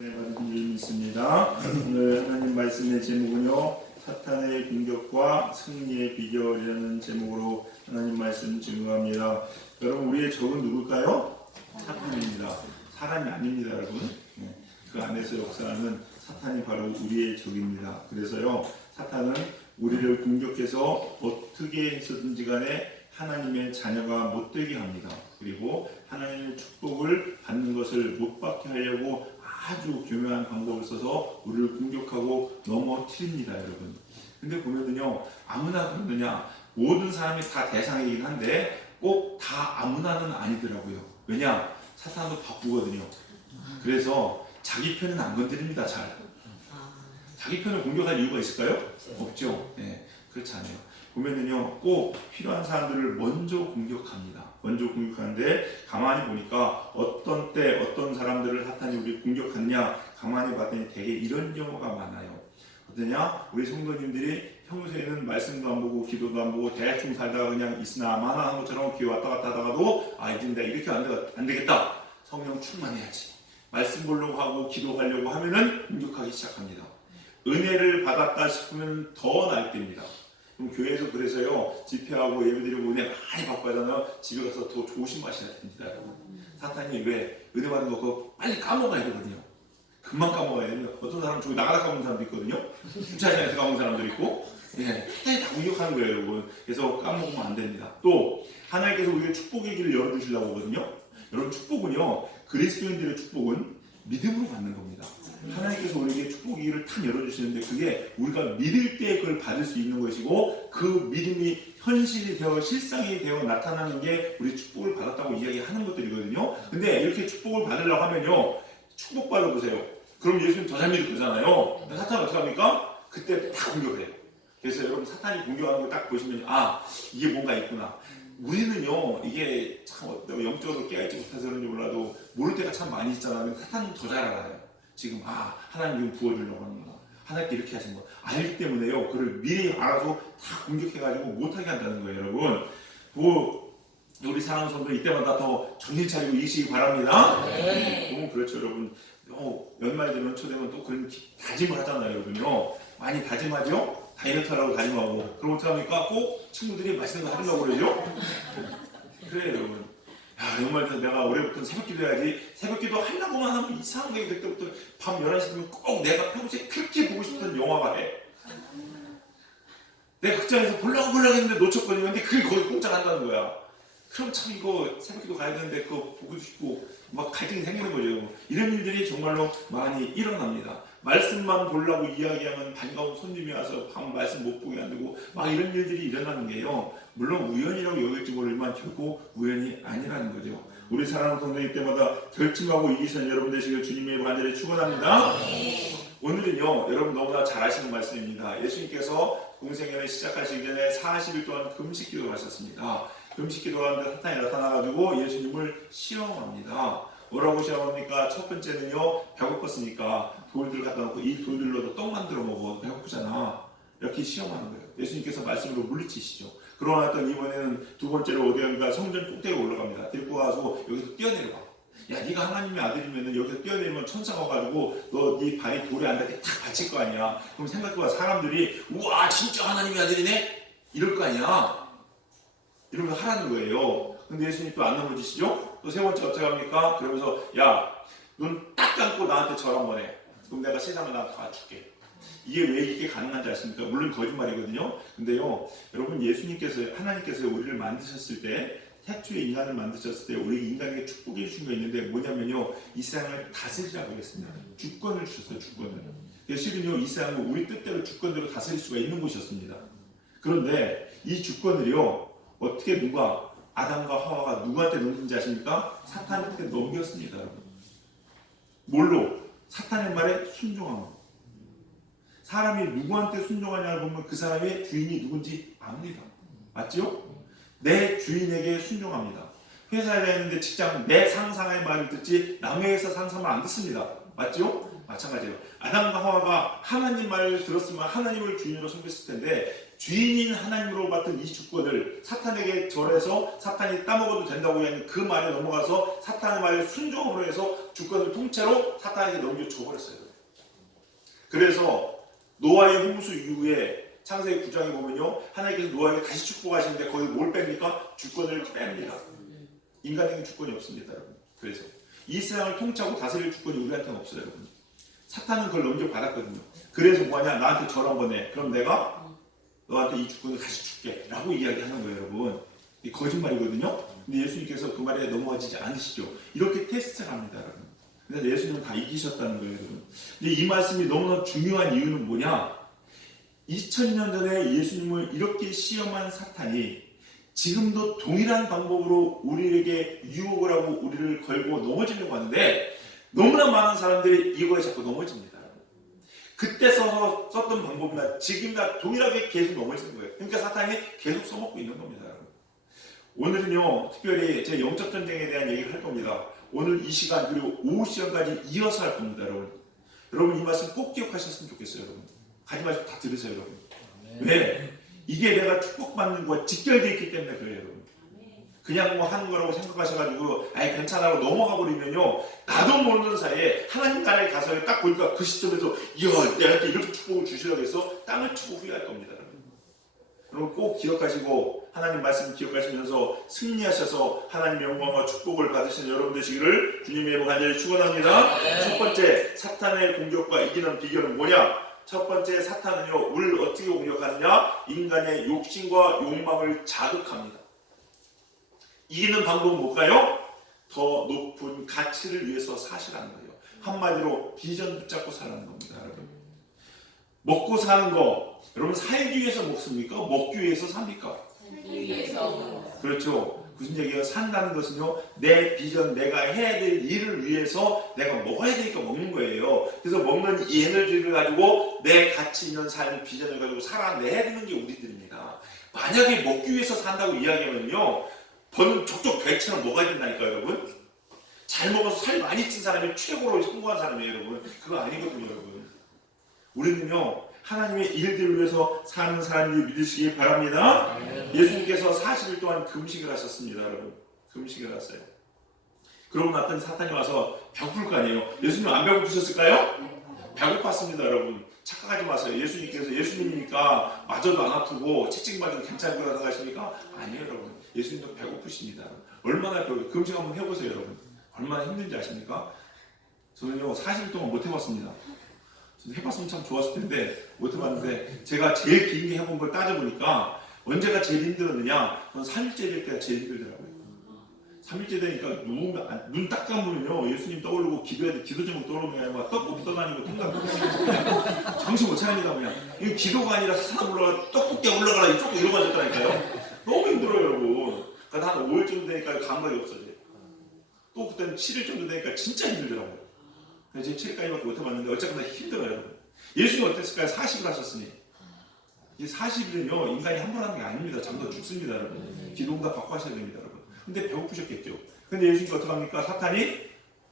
네, 말씀을 믿습니다. 오늘 하나님 말씀의 제목은요, 사탄의 공격과 승리의 비결이라는 제목으로 하나님 말씀 증거합니다. 여러분, 우리의 적은 누굴까요? 사탄입니다. 사람이 아닙니다, 여러분. 그 안에서 역사하는 사탄이 바로 우리의 적입니다. 그래서요, 사탄은 우리를 공격해서 어떻게 해서든지 간에 하나님의 자녀가 못되게 합니다. 그리고 하나님의 축복을 받는 것을 못 받게 하려고 아주 교묘한 방법을 써서 우리를 공격하고 넘어뜨립니다, 여러분. 근데 보면은요, 아무나 그러느냐, 모든 사람이 다 대상이긴 한데 꼭 다 아무나는 아니더라고요. 왜냐? 사탄도 바쁘거든요. 그래서 자기 편은 안 건드립니다, 잘. 자기 편을 공격할 이유가 있을까요? 없죠. 네, 그렇지 않아요. 보면은요, 꼭 필요한 사람들을 먼저 공격합니다. 먼저 공격하는데 가만히 보니까 어떤 때 어떤 사람들을 사탄이 우리 공격하느냐 가만히 봤더니 되게 이런 경우가 많아요. 어떠냐? 우리 성도님들이 평소에는 말씀도 안 보고 기도도 안 보고 대충 살다가 그냥 있으나 마나 하는 것처럼 교회 왔다 갔다 하다가도 이제 내가 이렇게 안 되겠다. 성령 충만해야지. 말씀 보려고 하고 기도하려고 하면은 공격하기 시작합니다. 은혜를 받았다 싶으면 더 날 때입니다. 그럼 교회에서 그래서요, 집회하고 예배드리고 은혜 많이 받고 하잖아요. 집에 가서 더 조심하셔야 됩니다, 여러분. 사탄이 왜 은혜 받는 거 그거 빨리 까먹어야 되거든요. 금방 까먹어야 됩니다. 어떤 사람 저기 나가다 까먹는 사람도 있거든요. 주차장에서 까먹는 사람도 있고, 사탄이 다 공격하는 거예요, 여러분. 그래서 까먹으면 안 됩니다. 또 하나님께서 우리의 축복의 길을 열어주시려고 하거든요. 여러분, 축복은요, 그리스도인들의 축복은 믿음으로 받는 겁니다. 하나님께서 우리에게 축복의 길을 탁 열어주시는데 그게 우리가 믿을 때 그걸 받을 수 있는 것이고 그 믿음이 현실이 되어 실상이 되어 나타나는 게 우리 축복을 받았다고 이야기하는 것들이거든요. 근데 이렇게 축복을 받으려고 하면요, 축복 받아보세요. 그럼 예수님 더 잘 믿을 거잖아요. 사탄은 어떻게 합니까? 그때 다 공격해요. 그래서 여러분, 사탄이 공격하는 걸 딱 보시면 이게 뭔가 있구나. 우리는요, 이게 참 영적으로 깨알지 못해서 그런지 몰라도 모를 때가 참 많이 있잖아요. 사탄은 더 잘 알아요. 지금 하나님 좀 부어주려고 하는구나. 하나님께 이렇게 하신 거 알기 때문에요. 그걸 미리 알아서 다 공격해가지고 못하게 한다는 거예요, 여러분. 우리 사랑하는 성도 이때마다 더 정신 차리고 이기시기 바랍니다. 네. 그렇죠, 여러분. 연말 되면 초되면 또 그런 다짐을 하잖아요, 여러분요. 많이 다짐하죠? 다이어트하라고 다짐하고. 그럼 어떡합니까? 꼭 친구들이 맛있는 거 하려고 그러죠? 그래요, 여러분. 연말 돼서 내가 올해부터는 새벽기도 해야지. 새벽기도 하려고만 하면 이상하게 그때부터 밤 11시 되면 꼭 내가 평소에 그렇게 보고 싶던 영화가 해. 내가 극장에서 보려고 했는데 놓쳤거든요. 근데 그게 거의 공짜 한다는 거야. 그럼 참 이거 새벽기도 가야 되는데 그거 보고 싶고 막 갈등이 생기는 거죠. 이런 일들이 정말로 많이 일어납니다. 말씀만 보려고 이야기하면 반가운 손님이 와서 밤 말씀 못 보게 안 되고 막 이런 일들이 일어나는 게요. 물론 우연이라고 여길지 모르지만 결코 우연이 아니라는 거죠. 우리 사랑하는 성도님 때마다 결심하고 이기시는 여러분 되시길 주님의 간절히 축원합니다. 오늘은요, 여러분 너무나 잘 아시는 말씀입니다. 예수님께서 공생애를 시작하시기 전에 40일 동안 금식 기도를 하셨습니다. 금식 기도하는데 사탄이 나타나가지고 예수님을 시험합니다. 뭐라고 시험합니까? 첫 번째는요, 배고팠으니까 돌들 갖다 놓고 이 돌들로도 떡 만들어 먹어. 배고프잖아. 이렇게 시험하는 거예요. 예수님께서 말씀으로 물리치시죠. 그러고 났더니 이번에는 두 번째로 어디 갑니까? 성전 꼭대기에 올라갑니다. 데리고 가서 여기서 뛰어내려봐. 야, 네가 하나님의 아들이면 여기서 뛰어내리면 천사가 와가지고 너 네 발이 돌에 안 닿게 탁 받칠 거 아니야. 그럼 생각해봐. 사람들이 우와, 진짜 하나님의 아들이네? 이럴 거 아니야. 이러면 하라는 거예요. 근데 예수님 또 안 넘어지시죠? 또 세 번째 어떻게 합니까? 그러면서 야, 눈 딱 감고 나한테 절 한번 해. 그럼 내가 세상을 다 도와줄게. 이게 왜 이게 가능한지 아십니까? 물론 거짓말이거든요. 근데요, 여러분, 하나님께서 우리를 만드셨을 때, 태초에 인간을 만드셨을 때 우리 인간에게 축복해 주신 거 있는데 뭐냐면요, 이 세상을 다스리라고 그랬습니다. 주권을 주셨어요, 주권을. 실은요, 이 세상은 우리 뜻대로 주권대로 다스릴 수가 있는 곳이었습니다. 그런데 이 주권을요, 어떻게 누가 아담과 하와가 누구한테 넘긴지 아십니까? 사탄한테 넘겼습니다, 여러분. 뭘로? 사탄의 말에 순종함으로. 사람이 누구한테 순종하냐를 보면 그 사람의 주인이 누군지 압니다. 맞죠? 내 주인에게 순종합니다. 회사에 다니는데 직장 내 상사의 말을 듣지 남의 회사 상사만 안 듣습니다. 맞죠? 마찬가지예요. 아담과 하와가 하나님 말을 들었으면 하나님을 주인으로 섬겼을 텐데 주인인 하나님으로 받던 이 주권을 사탄에게 절해서 사탄이 따먹어도 된다고 하는 그 말에 넘어가서 사탄의 말에 순종으로 해서 주권을 통째로 사탄에게 넘겨줘버렸어요. 그래서 노아의 홍수 이후에 창세기 9장에 보면요, 하나님께서 노아에게 다시 축복하시는데 거기 뭘 뺍니까? 주권을 뺍니다. 인간에게는 주권이 없습니다, 여러분. 그래서 이 세상을 통치하고 다스릴 주권이 우리한테는 없어요, 여러분. 사탄은 그걸 넘겨받았거든요. 그래서 뭐냐, 나한테 절 한번 해. 그럼 내가 너한테 이 주권을 다시 줄게 라고 이야기하는 거예요, 여러분. 이게 거짓말이거든요. 근데 예수님께서 그 말에 넘어가지 않으시죠. 이렇게 테스트를 합니다, 여러분. 근데 예수님은 다 이기셨다는 거예요, 여러분. 근데 이 말씀이 너무나 중요한 이유는 뭐냐, 2000년 전에 예수님을 이렇게 시험한 사탄이 지금도 동일한 방법으로 우리에게 유혹을 하고 우리를 걸고 넘어지려고 하는데, 너무나 많은 사람들이 이거에 자꾸 넘어집니다. 그때 썼던 방법이나 지금이나 동일하게 계속 넘어지는 거예요. 그러니까 사탄이 계속 써먹고 있는 겁니다. 오늘은요, 특별히 제 영적 전쟁에 대한 얘기를 할 겁니다. 오늘 이 시간 그리고 오후 시간까지 이어서 할 겁니다, 여러분. 여러분 이 말씀 꼭 기억하셨으면 좋겠어요, 여러분. 가지 마시고 다 들으세요, 여러분. 왜? 이게 내가 축복받는 거와 직결되어 있기 때문에 그래요, 여러분. 그냥 뭐 하는 거라고 생각하셔가지고 아이 괜찮아라고 넘어가 버리면요, 나도 모르는 사이에 하나님 나라에 가서 딱 보니까 그 시점에서 이야, 내한테 이렇게 축복을 주시려고 해서 땅을 치고 후회할 겁니다, 여러분. 여러분 꼭 기억하시고 하나님 말씀 기억하시면서 승리하셔서 하나님 영광과 축복을 받으시는 여러분 되시기를 주님의 이름으로 간절히 축원합니다. 첫 번째, 사탄의 공격과 이기는 비결은 뭐냐? 첫 번째, 사탄은요, 우리를 어떻게 공격하느냐? 인간의 욕심과 욕망을 자극합니다. 이기는 방법은 뭘까요? 더 높은 가치를 위해서 사실하는 거예요. 한마디로 비전 붙잡고 사는 겁니다, 여러분. 먹고 사는 거, 여러분 살기 위해서 먹습니까? 먹기 위해서 삽니까? 살기 위해서. 그렇죠. 무슨 얘기예요? 산다는 것은요, 내 비전, 내가 해야 될 일을 위해서 내가 먹어야 되니까 먹는 거예요. 그래서 먹는 이 에너지를 가지고 내 가치 있는 삶, 비전을 가지고 살아내야 되는 게 우리들입니다. 만약에 먹기 위해서 산다고 이야기하면요, 버는 족족 배처럼 먹어야 된다니까요, 여러분. 잘 먹어서 살 많이 찐 사람이 최고로 성공한 사람이에요, 여러분. 그거 아니거든요, 여러분. 우리는요, 하나님의 일들을 위해서 사는 사람이 믿으시기 바랍니다. 예수님께서 40일 동안 금식을 하셨습니다, 여러분. 금식을 하셨어요. 그러고 났더니 사탄이 와서 배고플 거 아니에요. 예수님 안 배고프셨을까요? 배고팠습니다, 여러분. 착각하지 마세요. 예수님이니까 맞아도 안 아프고 채찍맞아도 괜찮을 거라고 생각하십니까? 아니에요, 여러분. 예수님도 배고프십니다. 얼마나 금식 한번 해보세요, 여러분. 얼마나 힘든지 아십니까? 저는요, 40일 동안 못 해봤습니다. 해봤으면 참 좋았을 텐데 못 해봤는데, 제가 제일 길게 해본 걸 따져보니까 언제가 제일 힘들었느냐? 그건 3일째 될 때가 제일 힘들더라고요. 3일째 되니까 눈 딱 감으면요, 예수님 떠오르고 기도해야 돼. 기도 제목 떠오르는 게 아니라 떡볶이 떠다니고 통닭 떠다니고 정신 못 차립니다. 그냥 이거 기도가 아니라 사람 올라가 떡볶이 올라가라 이러고 가졌다니까요. 너무 힘들어요, 여러분. 그러니까 한 5일 정도 되니까 감각이 없어져요. 또 그때는 7일 정도 되니까 진짜 힘들더라고요. 제가 7일까지밖에 못 해봤는데 어쨌거나 힘들어요, 여러분. 예수님 어땠을까요? 40일 하셨으니. 이 40일은요, 인간이 한 번 하는 게 아닙니다. 잠도 죽습니다, 여러분. 기도응답 받고 하셔야 됩니다, 여러분. 근데 배고프셨겠죠. 근데 예수님이 어떻게 합니까? 사탄이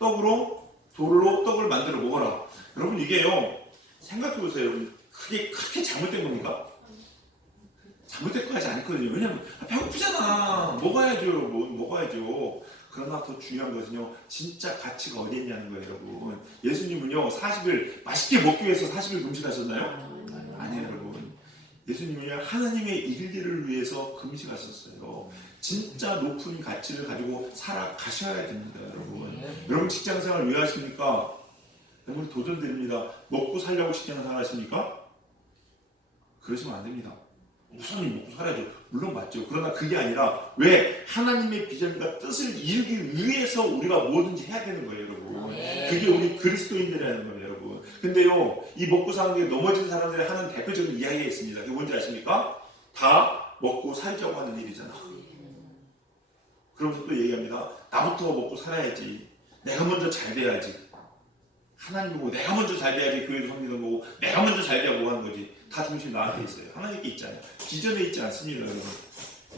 돌로 떡을 만들어 먹어라. 여러분, 이게요, 생각해보세요, 여러분. 그게 그렇게 잘못된 겁니까? 잘못된 거 하지 않거든요. 왜냐면 배고프잖아. 먹어야죠, 여러분. 먹어야죠. 그러나 더 중요한 것은요, 진짜 가치가 어디 있냐는 거예요, 여러분. 예수님은요, 40일 맛있게 먹기 위해서 40일 금식하셨나요? 아니에요, 여러분. 예수님은요, 하나님의 일들을 위해서 금식하셨어요. 진짜 높은 가치를 가지고 살아가셔야 됩니다, 여러분. 여러분 직장생활 왜 하십니까? 여러분 도전드립니다. 먹고 살려고 직장생활 하십니까? 그러시면 안 됩니다. 우선 먹고 살아야죠. 물론 맞죠. 그러나 그게 아니라 왜? 하나님의 비전과 뜻을 이루기 위해서 우리가 뭐든지 해야 되는 거예요, 여러분. 그게 우리 그리스도인들이라는 거예요, 여러분. 근데요, 이 먹고 사는 게 넘어진 사람들이 하는 대표적인 이야기가 있습니다. 그게 뭔지 아십니까? 다 먹고 살자고 하는 일이잖아. 그러면서 또 얘기합니다. 나부터 먹고 살아야지. 내가 먼저 잘 돼야지. 하나님 보고 내가 먼저 잘 돼야지 교회도 섬기는 거고, 내가 먼저 잘 돼야 뭐 하는 거지. 다 중심이 나한테 있어요. 하나님께 있잖아요. 비전에 있지 않습니다, 여러분.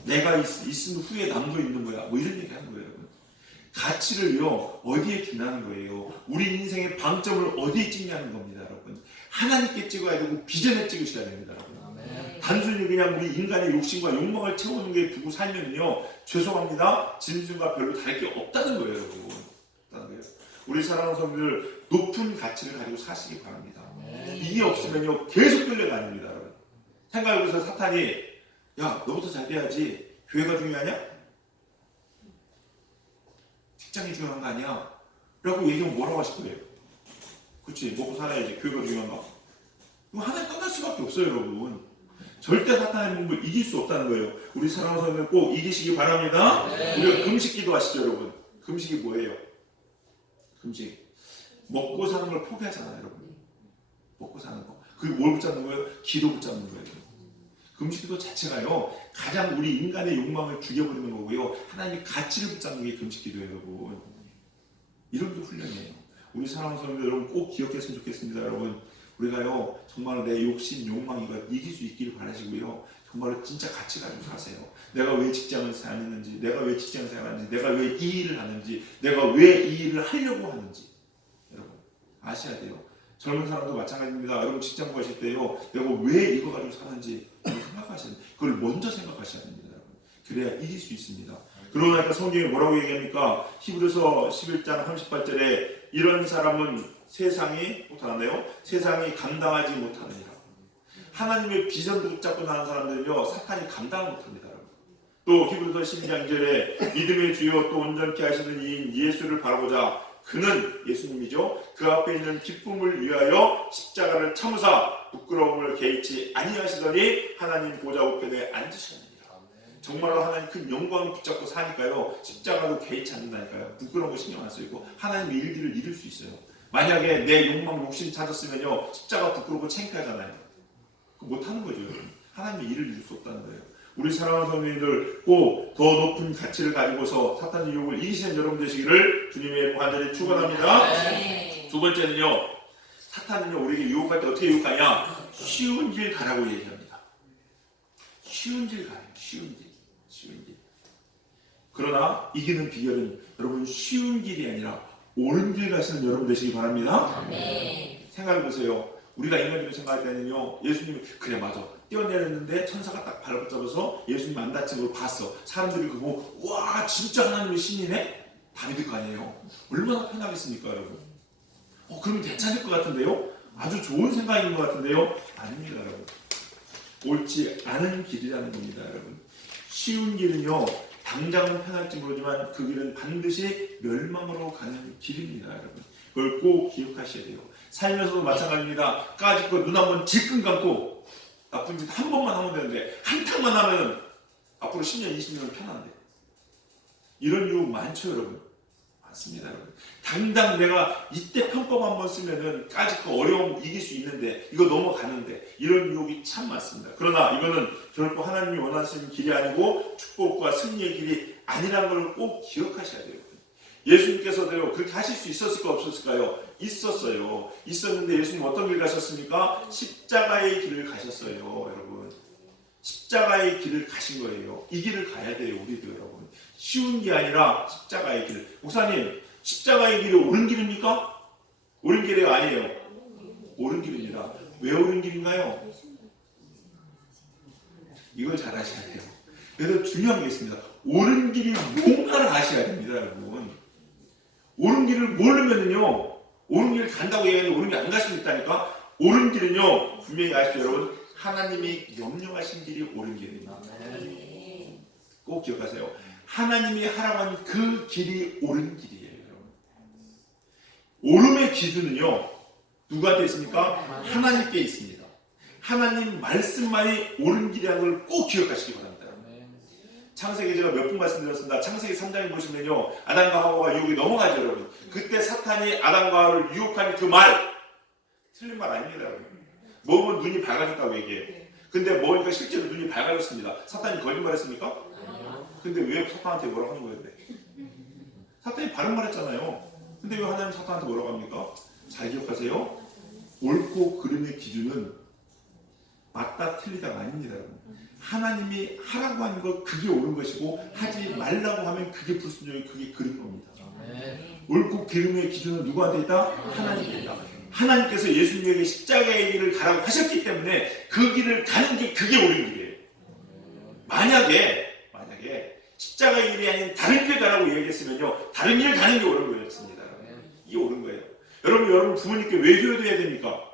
내가 있은 후에 남도 있는 거야. 뭐 이런 얘기 하는 거예요, 여러분. 가치를요, 어디에 두냐는 거예요. 우리 인생의 방점을 어디에 찍냐는 겁니다, 여러분. 하나님께 찍어야 되고 비전에 찍으셔야 됩니다, 여러분. 단순히 그냥 우리 인간의 욕심과 욕망을 채우는 게 두고 살면요, 죄송합니다, 진순과 별로 다를 게 없다는 거예요, 여러분. 없다는 거예요. 우리 사랑하는 성도들, 높은 가치를 가지고 사시기 바랍니다. 이게 없으면요, 계속 끌려다닙니다, 여러분. 생각해보세요. 사탄이, 야, 너부터 잘 돼야지. 교회가 중요하냐? 직장이 중요한 거 아니야? 라고 얘기하면 뭐라고 하실 거예요? 그치, 먹고 살아야지. 교회가 중요한가? 이거 하나님 끝날 수밖에 없어요, 여러분. 절대 사탄의 몸을 이길 수 없다는 거예요. 우리 사랑하는 성도들 꼭 이기시기 바랍니다. 우리가 금식 기도하시죠, 여러분. 금식이 뭐예요? 금식. 먹고 사는 걸 포기하잖아요, 여러분. 먹고 사는 거. 그리고 뭘 붙잡는 거예요? 기도 붙잡는 거예요. 금식 기도 자체가요, 가장 우리 인간의 욕망을 죽여버리는 거고요, 하나님의 가치를 붙잡는 게 금식 기도예요, 여러분. 이런 게 훈련이에요. 우리 사랑하는 성도들 여러분 꼭 기억했으면 좋겠습니다, 여러분. 우리가요, 정말 내 욕심, 욕망 이거 이길 수 있기를 바라시고요, 정말로 진짜 가치 가지고 사세요. 내가 왜 직장을 다니는지, 내가 왜 직장을 생활하는지, 내가 왜 이 일을 하는지, 내가 왜 이 일을 하려고 하는지, 여러분 아셔야 돼요. 젊은 사람도 마찬가지입니다. 여러분 직장 구하실 때요, 내가 왜 이거 가지고 사는지 생각하셔야 돼요. 그걸 먼저 생각하셔야 됩니다, 여러분. 그래야 이길 수 있습니다. 그러고 나니까 성경이 뭐라고 얘기합니까? 히브리서 11장 38절에 이런 사람은 세상이 못하네요. 세상이 감당하지 못하느니라. 하나님의 비전도 붙잡고 나는 사람들은요, 사탄이 감당을 못합니다. 또 히브리서 12장 2절에 믿음의 주요 또 온전케 하시는 이인 예수를 바라보자. 그는 예수님이죠. 그 앞에 있는 기쁨을 위하여 십자가를 참으사 부끄러움을 개의치 아니하시더니 하나님 보좌 우편에 앉으셨느니라. 정말로 하나님 큰 영광을 붙잡고 사니까요, 십자가도 개의치 않는다니까요. 부끄러운 거 신경 안 쓰이고 하나님의 일들을 이룰 수 있어요. 만약에 내 욕망, 욕심 찾았으면요, 십자가 부끄럽고 창피하잖아요. 그거 못하는 거죠. 하나님의 일을 이룰 수 없다는 거예요. 우리 사랑하는 성도님들 꼭 더 높은 가치를 가지고서 사탄의 유혹을 이기시는 여러분 되시기를 주님의 간절히 축원합니다. 두 번째는요, 사탄은요, 우리에게 유혹할 때 어떻게 유혹하냐? 쉬운 길 가라고 얘기합니다. 쉬운 길 가요. 쉬운 길. 그러나 이기는 비결은 여러분 쉬운 길이 아니라 옳은 길 가시는 여러분 되시기 바랍니다. 생각해보세요. 우리가 인간적으로 생각할 때는요, 예수님이 그래 맞아 뛰어내렸는데 천사가 딱 발붙잡아서 예수님 안 다친 걸 봤어. 사람들이 그거 보고 와 진짜 하나님의 신이네? 다 믿을 거 아니에요. 얼마나 편하겠습니까, 여러분? 그러면 괜찮을 것 같은데요? 아주 좋은 생각인 것 같은데요? 아닙니다, 여러분. 옳지 않은 길이라는 겁니다, 여러분. 쉬운 길은요, 당장은 편할지 모르지만 그 길은 반드시 멸망으로 가는 길입니다, 여러분. 그걸 꼭 기억하셔야 돼요. 살면서도 마찬가지입니다. 까짓거 눈 한번 질끈 감고 나쁜 짓 한 번만 하면 되는데 한 탕만 하면 앞으로 10년, 20년은 편한데. 이런 유혹 많죠, 여러분? 많습니다, 여러분. 당장 내가 이때 편법 한번 쓰면은 까짓거 어려움 이길 수 있는데 이거 넘어가는데 이런 유혹이 참 많습니다. 그러나 이거는 결코 하나님이 원하시는 길이 아니고 축복과 승리의 길이 아니라는 걸 꼭 기억하셔야 돼요. 예수님께서도요, 그렇게 하실 수 있었을까 없었을까요? 있었어요. 있었는데 예수님 어떤 길 가셨습니까? 십자가의 길을 가셨어요, 여러분. 십자가의 길을 가신 거예요. 이 길을 가야 돼요, 우리도, 여러분. 쉬운 게 아니라 십자가의 길. 목사님, 십자가의 길이 옳은 길입니까? 옳은 길이 아니에요. 옳은 길입니다. 왜 옳은 길인가요? 이걸 잘 아셔야 돼요. 그래서 중요한 게 있습니다. 옳은 길이 뭔가를 아셔야 됩니다, 여러분. 옳은 길을 모르면요, 옳은 길을 간다고 얘기하는데 옳은 길 안 갈 수 있다니까. 옳은 길은요, 분명히 아시죠, 여러분? 하나님이 명령하신 길이 옳은 길입니다. 꼭 기억하세요. 하나님이 하라고 하는 그 길이 옳은 길이에요, 여러분. 옳음의 기준은요, 누구한테 있습니까? 하나님께 있습니다. 하나님 말씀만이 옳은 길이라는 걸 꼭 기억하시기 바랍니다. 창세기 제가 몇 분 말씀드렸습니다. 창세기 3장에 보시면요, 아담과 하와가 유혹에 넘어가죠, 여러분. 그때 사탄이 아담과 하와를 유혹한 그 말, 틀린 말 아닙니다, 여러분. 먹으면 눈이 밝아졌다고 얘기해요. 근데 먹으니까 실제로 눈이 밝아졌습니다. 사탄이 거짓말했습니까? 근데 왜 사탄한테 뭐라고 하는 거예요? 사탄이 바른 말 했잖아요. 근데 왜 하나님 사탄한테 뭐라고 합니까? 잘 기억하세요. 옳고 그름의 기준은 맞다 틀리다가 아닙니다, 여러분. 하나님이 하라고 하는 것 그게 옳은 것이고 하지 말라고 하면 그게 불순종이 그게 그른 겁니다. 옳고 그름의 기준은 누구한테 있다? 하나님께 있다. 하나님께서 예수님에게 십자가의 길을 가라고 하셨기 때문에 그 길을 가는 게 그게 옳은 길이에요. 만약에 십자가의 길이 아닌 다른 길 가라고 얘기했으면요, 다른 길 가는 게 옳은 거였습니다. 이게 옳은 거예요. 여러분 부모님께 왜 효도해야 됩니까?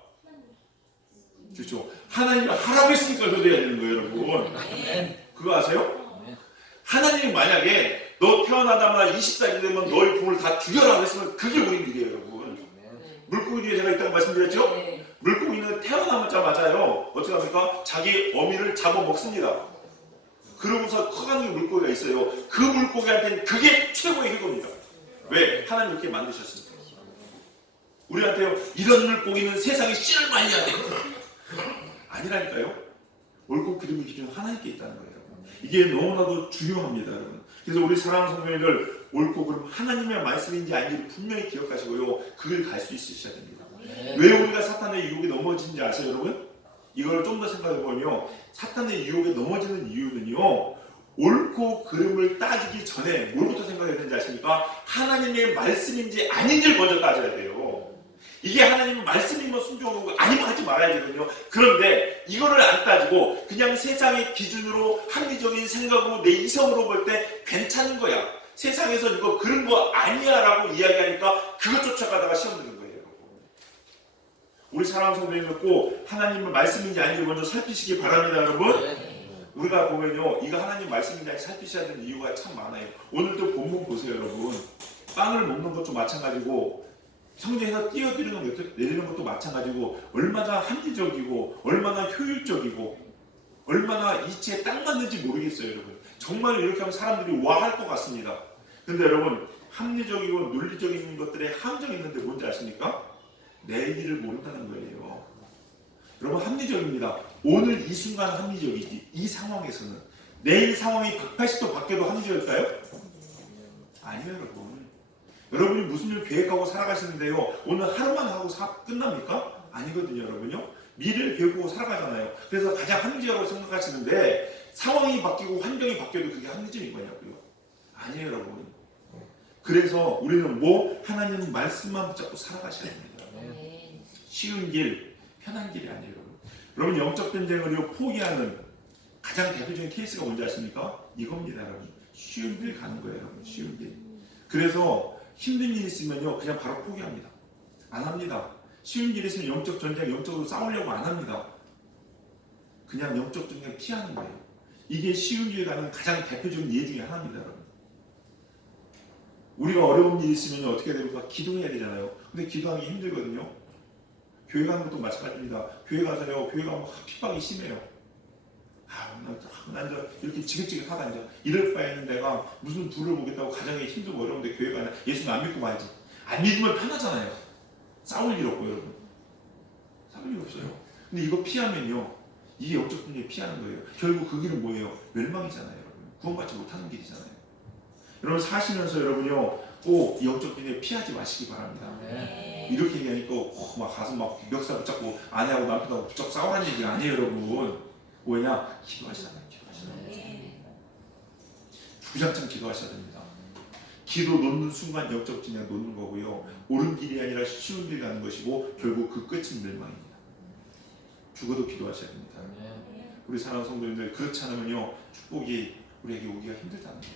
그렇죠. 하나님이 하라고 했으니까 효도해야 되는 거예요, 여러분. 그거 아세요? 하나님이 만약에 너 태어나자마자 20살이 되면 너의 부모를 다 죽여라 했으면 그게 옳은 길이에요, 여러분. 물고기 뒤에 제가 이따가 말씀드렸죠? 물고기는 태어나자마자요, 어떻게 합니까? 자기 어미를 잡아먹습니다. 그러고서 커가는 물고기가 있어요. 그 물고기한테는 그게 최고의 효도입니다. 왜? 하나님 이렇게 만드셨습니까? 우리한테요, 이런 물고기는 세상에 씨를 말려야 돼. 아니라니까요. 옳고 그름의 기준은 하나님께 있다는 거예요. 이게 너무나도 중요합니다, 여러분. 그래서 우리 사랑하는 성도님들, 옳고 그름 하나님의 말씀인지 아닌지를 분명히 기억하시고요, 그 길 갈 수 있으셔야 됩니다. 왜 우리가 사탄의 유혹에 넘어지는지 아세요, 여러분? 이걸 좀 더 생각해 보면요, 사탄의 유혹에 넘어지는 이유는요, 옳고 그름을 따지기 전에 뭘부터 생각해야 되는지 아십니까? 하나님의 말씀인지 아닌지를 먼저 따져야 돼요. 이게 하나님의 말씀이면 순종하는 거 아니면 하지 말아야 되거든요. 그런데 이거를 안 따지고 그냥 세상의 기준으로 합리적인 생각으로 내 이성으로 볼 때 괜찮은 거야, 세상에서 이거 그런 거 아니야 라고 이야기하니까 그것 쫓아가다가 시험 드는 거예요. 우리 사랑하는 성도님들 꼭 하나님의 말씀인지 아닌지 먼저 살피시기 바랍니다, 여러분. 우리가 보면요, 이거 하나님 말씀인지 아닌지 살피셔야 되는 이유가 참 많아요. 오늘도 본문 보세요, 여러분. 빵을 먹는 것도 마찬가지고 성경에서 띄어드리는 내리는 것도 마찬가지고 얼마나 합리적이고 얼마나 효율적이고 얼마나 이치에 딱 맞는지 모르겠어요, 여러분. 정말 이렇게 하면 사람들이 와 할 것 같습니다. 근데 여러분, 합리적이고 논리적인 것들에 함정이 있는데 뭔지 아십니까? 내일을 모른다는 거예요. 여러분, 합리적입니다. 오늘 이 순간 합리적이지, 이 상황에서는. 내일 상황이 180도 바뀌어도 합리적일까요? 아니에요, 여러분. 여러분이 무슨 일 계획하고 살아가시는데요, 오늘 하루만 하고 끝납니까? 아니거든요, 여러분요. 미래를 계획하고 살아가잖아요. 그래서 가장 합리적이라고 생각하시는데 상황이 바뀌고 환경이 바뀌어도 그게 합리적인 거냐고요? 아니에요, 여러분. 그래서 우리는 하나님 말씀만 붙잡고 살아가셔야 됩니다. 쉬운 길, 편한 길이 아니에요. 여러분, 영적 전쟁을 포기하는 가장 대표적인 케이스가 뭔지 아십니까? 이겁니다, 여러분. 쉬운 길 가는 거예요, 여러분. 쉬운 길. 그래서 힘든 일 있으면요, 그냥 바로 포기합니다. 안 합니다. 쉬운 길 있으면 영적 전쟁, 영적으로 싸우려고 안 합니다. 그냥 영적 전쟁 피하는 거예요. 이게 쉬운 길 가는 가장 대표적인 예 중에 하나입니다, 여러분. 우리가 어려운 일 있으면 어떻게 됩니까? 기도해야 되잖아요. 근데 기도하기 힘들거든요. 교회 가는 것도 마찬가지입니다. 교회 가서요, 교회 가면 핍박이 심해요. 난 이렇게 지긋지긋하다, 이럴 바에는 내가 무슨 불을 보겠다고 가정에 힘들고 어려운데 교회 가나 예수님 안 믿고 말지. 안 믿으면 편하잖아요. 싸울 일 없고, 여러분. 싸울 일 없어요. 근데 이거 피하면요, 이게 영적 분쟁 피하는 거예요. 결국 그 길은 뭐예요? 멸망이잖아요, 여러분. 구원받지 못하는 길이잖아요. 여러분, 사시면서 여러분요, 꼭 영적 분쟁 피하지 마시기 바랍니다. 이렇게 얘기하니까 막 가슴 막 멱살 붙잡고 아내하고 남편하고 부쩍 싸우라는 얘기가 아니에요, 여러분. 왜냐? 기도하시잖아요. 주장창 기도하셔야 됩니다. 기도 놓는 순간 영적 진영 놓는 거고요, 옳은 길이 아니라 쉬운 길 가는 것이고 결국 그 끝은 멸망입니다. 죽어도 기도하셔야 됩니다. 우리 사랑하는 성도님들, 그렇지 않으면요, 축복이 우리에게 오기가 힘들다는 거예요.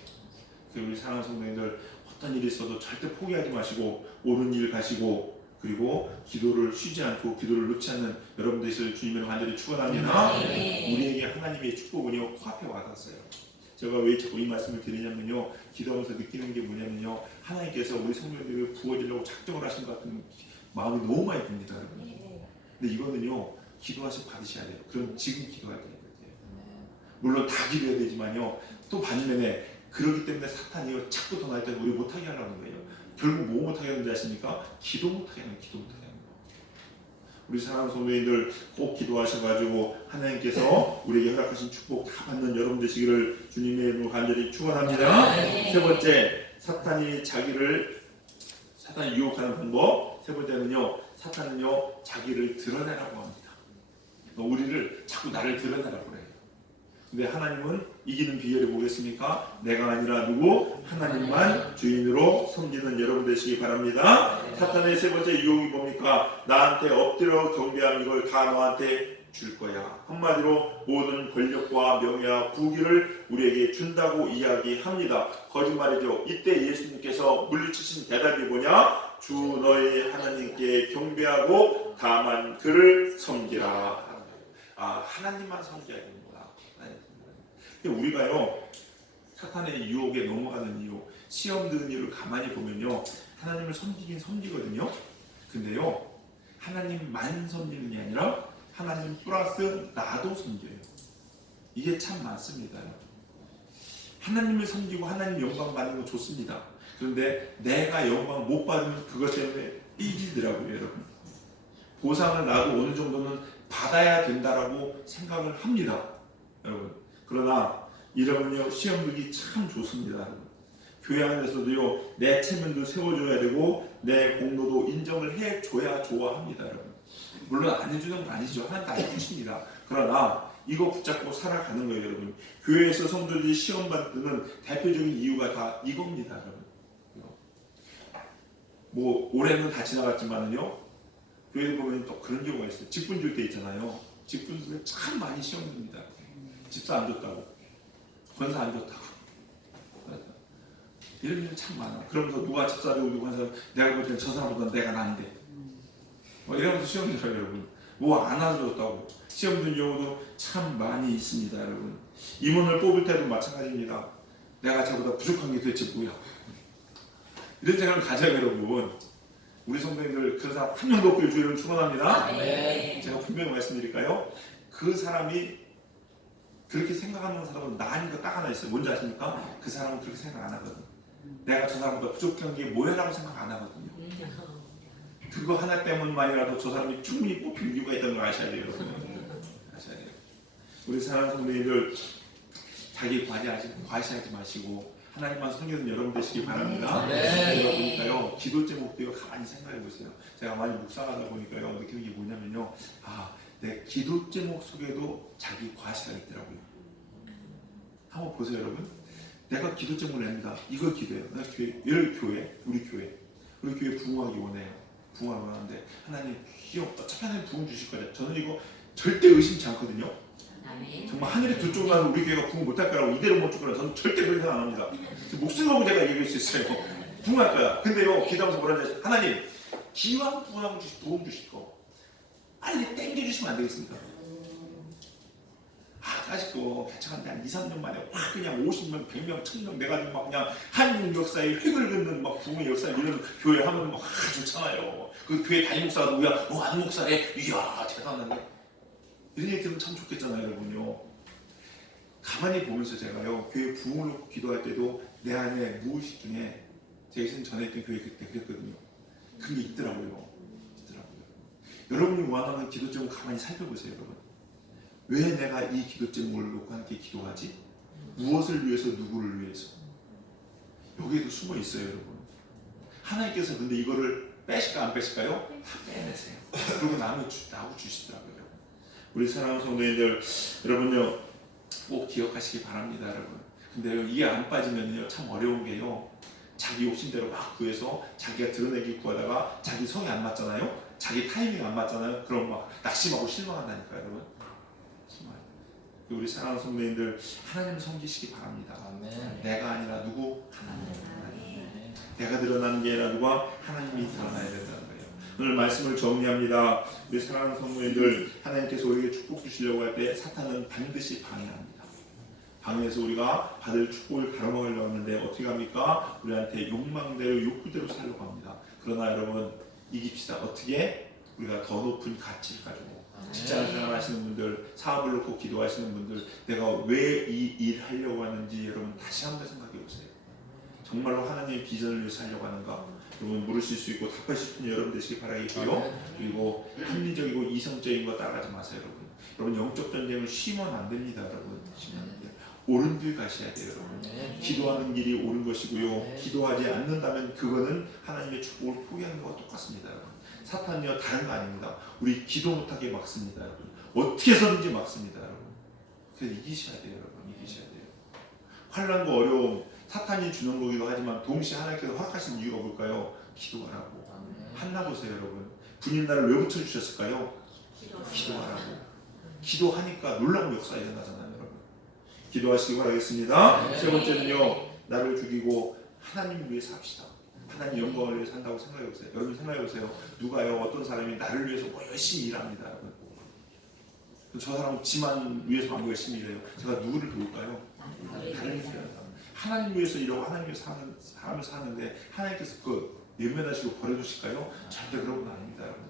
그래서 우리 사랑하는 성도님들, 어떤 일이 있어도 절대 포기하지 마시고 옳은 길 가시고, 그리고 기도를 쉬지 않고 기도를 놓지 않는 여러분 되시길 주님으로 간절히 축원합니다. 우리에게 하나님의 축복은요, 코앞에 와닿았어요. 제가 왜 자꾸 이 말씀을 드리냐면요, 기도하면서 느끼는 게 뭐냐면요, 하나님께서 우리 성도님들을 부어주려고 작정을 하신 것 같은 마음이 너무 많이 듭니다, 여러분. 근데 이거는요, 기도하시고 받으셔야 돼요. 그럼 지금 기도해야 돼요. 물론 다 기도해야 되지만요, 또 반면에 그러기 때문에 사탄이요, 자꾸 더 날 때 우리 못하게 하려는 거예요. 결국 뭐 못하게 하는지 아십니까? 기도 못하게 하는 거예요. 기도 못하게 하는 거예요. 우리 사랑하는 성도님들, 꼭 기도하셔가지고 하나님께서 우리에게 허락하신 축복 다 받는 여러분 되시기를 주님의 이름으로 간절히 축원합니다. 세 번째, 사탄이 유혹하는 방법. 세 번째는요, 사탄은요, 자기를 드러내라고 합니다. 우리를 자꾸 나를 드러내라고 그래요. 근데 하나님은 이기는 비결이 뭐겠습니까? 내가 아니라 누구? 하나님만 주인으로 섬기는 여러분 되시기 바랍니다. 사탄의 세 번째 유혹이 뭡니까? 나한테 엎드려 경배하면 이걸 다 너한테 줄 거야. 한마디로 모든 권력과 명예와 부귀를 우리에게 준다고 이야기합니다. 거짓말이죠. 이때 예수님께서 물리치신 대답이 뭐냐? 주 너의 하나님께 경배하고 다만 그를 섬기라. 하나님만 섬겨야 되는구나. 우리가요 사탄의 유혹에 넘어가는 이유, 시험 드는 이유를 가만히 보면요 하나님을 섬기긴 섬기거든요. 근데요 하나님만 섬기는 게 아니라 하나님 플러스 나도 섬겨요. 이게 참 많습니다. 하나님을 섬기고 하나님 영광 받는 거 좋습니다. 그런데 내가 영광 못 받으면 그것 때문에 삐지더라고요. 여러분, 보상을 나도 어느 정도는 받아야 된다라고 생각을 합니다. 여러분, 그러나 여러분요 시험 들기 참 좋습니다. 여러분. 교회 안에서도요 내 체면도 세워줘야 되고 내 공로도 인정을 해줘야 좋아합니다. 여러분, 물론 안 해주는 건 아니죠. 하나님 다 해주십니다. 그러나 이거 붙잡고 살아가는 거예요. 여러분, 교회에서 성도들이 시험 받는 대표적인 이유가 다 이겁니다. 여러분, 뭐 올해는 다 지나갔지만은요 교회 보면 또 그런 경우가 있어요. 직분 줄 때 있잖아요. 직분 줄 때 참 많이 시험 듭니다. 집사 안 줬다고, 권사 안 줬다고, 이런 일이 참 많아. 그러면서 누가 집사 주고 누가 권사, 내가 볼 때는 저 사람보다 내가 나은데, 이러면서 시험 들어요. 여러분, 뭐 안 줬다고 시험 든 경우도 참 많이 있습니다. 여러분, 임원을 뽑을 때도 마찬가지입니다. 내가 저보다 부족한 게 도대체 뭐야, 이런 생각을 가져요. 여러분, 우리 성도님들 그런 사람 한 명도 없길 주의를 축원합니다. 제가 분명히 말씀드릴까요? 그 사람이 그렇게 생각하는 사람은 나 아닌 거 딱 하나 있어요. 뭔지 아십니까? 그 사람은 그렇게 생각 안 하거든. 내가 저 사람보다 부족한 게 뭐야라고 생각 안 하거든요. 그거 하나 때문만이라도 저 사람이 충분히 뽑힐 이유가 있다는 걸 아셔야 돼요. 여러분, 아셔야 돼요. 우리 사랑하는 성도님들, 자기 과시하지 마시고 하나님만 섬기는 여러분 되시기 바랍니다. 제가 보니까요 기도 제목도 가만히 생각해 보세요. 제가 많이 묵상하다 보니까요 느끼는 게 뭐냐면요, 내 기도 제목 속에도 자기 과시가 있더라고요. 한번 보세요. 여러분, 내가 기도 제목을 냅니다. 이걸 기도해요. 내가 우리 교회 부흥하기 원해요. 부흥하기 원하는데 하나님 어차피 하나님 부흥 주실 거예요. 저는 이거 절대 의심치 않거든요. 정말 하늘이 두 쪽으로 가서 우리 교회가 부흥 못할 거라고 이대로 못 줄 거라 저는 절대 그런 생각 안 합니다. 목숨 걸고 제가 얘기할 수 있어요. 부흥할 거야. 근데요 기도하면서 뭐라 하냐, 하나님 기왕 부흥 주실 거 빨리 땡겨주시면 안 되겠습니까? 아직도 개척한데 한 2, 3년 만에 확 그냥 50명, 100명, 1000명 내가지고 막 그냥 한국 역사에 획을 긋는 막 부흥의 역사 이런 교회 하면 막 좋잖아요. 그 교회 담임 목사가 누구야? 한 목사래? 이야 대단하네. 이런 얘기 들으면 참 좋겠잖아요. 여러분요, 가만히 보면서 제가요 교회 부흥을 놓고 기도할 때도 내 안에 무의식 중에 제가 전에 했던 교회 그때 그랬거든요. 그게 있더라고요. 여러분이 원하는 기도 제목 가만히 살펴보세요. 여러분, 왜 내가 이 기도 제목을 놓고 함께 기도하지? 무엇을 위해서, 누구를 위해서? 여기에도 숨어 있어요. 여러분, 하나님께서 근데 이거를 빼실까 안 빼실까요? 다 빼내세요. 그리고 나무 주시더라고요. 우리 사랑하는 성도님들, 여러분요 꼭 기억하시기 바랍니다. 여러분, 근데요 이게 안 빠지면요 참 어려운 게요, 자기 욕심대로 막 구해서 자기가 드러내기 구하다가 자기 성이 안 맞잖아요. 자기 타이밍 안 맞잖아요. 그럼 막 낙심하고 실망한다니까요. 여러분, 우리 사랑하는 성도님들, 하나님 섬기시기 바랍니다. 아멘. 내가 아니라 누구? 하나님. 내가 드러나는 게 아니라 누가? 하나님이 드러나야 된다는 거예요. 오늘 말씀을 정리합니다. 우리 사랑하는 성도님들, 하나님께서 우리에게 축복 주시려고 할 때 사탄은 반드시 방해합니다. 방해해서 우리가 받을 축복을 가로막으려고 하는데 어떻게 합니까? 우리한테 욕망대로 욕구대로 살려고 합니다. 그러나 여러분, 이깁시다. 어떻게? 우리가 더 높은 가치를 가지고 직장 생활 하시는 분들, 사업을 놓고 기도하시는 분들, 내가 왜 이 일 하려고 하는지 여러분 다시 한번 생각해 보세요. 정말로 하나님의 비전을 위해서 하려고 하는가? 여러분 물으실 수 있고 답하실 수 있는 여러분 되시기 바라겠고요. 그리고 합리적이고 이성적인 거 따라가지 마세요. 여러분 영적 전쟁을 쉬면 안 됩니다. 여러분 쉬면 안 돼요. 옳은 길 가셔야 돼요. 여러분, 기도하는 길이 옳은 것이고요. 기도하지 않는다면 그거는 하나님의 축복을 포기하는 것과 똑같습니다. 여러분, 사탄이요 다른 거 아닙니다. 우리 기도 못하게 막습니다. 여러분, 어떻게 해서든지 막습니다. 여러분, 그래서 이기셔야 돼요, 여러분. 이기셔야 돼요. 환난과 어려움, 사탄이 주는 거기도 하지만 동시에 하나님께서 허락하신 이유가 뭘까요? 기도하라고. 한나보세요, 여러분. 주님 나를 왜 붙여주셨을까요? 기도하라고. 기도하니까 놀라운 역사가 일어나잖아요, 여러분. 기도하시기 바라겠습니다. 세 번째는요, 나를 죽이고 하나님 위해 삽시다. 하나님 영광을 위해 산다고 생각해보세요. 여러분 생각해보세요. 누가요, 어떤 사람이 나를 위해서 뭐 열심히 일합니다, 여러분. 저 사람은 지만 위해서 안 열심히 일해요. 제가 누구를 도울까요? 하나님을 위해서. 하나님 위해서 일하고 하나님 위해서 사람을 사는데 하나님께서 그 외면하시고 버려두실까요? 절대 그런 건 아닙니다, 여러분.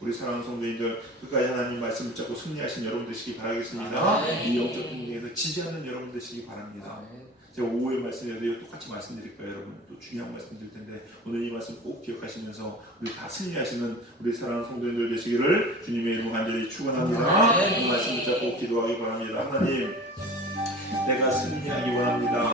우리 사랑하는 성도님들, 끝까지 하나님 말씀을 잡고 승리하신 여러분 되시기 바라겠습니다. 이 영적 경쟁에서 지지 않는 여러분 되시기 바랍니다. 제가 오후에 말씀드려도 똑같이 말씀드릴 거예요, 여러분. 또 중요한 말씀 드릴 텐데 오늘 이 말씀 꼭 기억하시면서 우리 다 승리하시는 우리 사랑하는 성도님들 되시기를 주님의 이름으로 간절히 축원합니다. 이 말씀 붙잡고 기도하기 바랍니다. 하나님, 내가 승리하기 원합니다.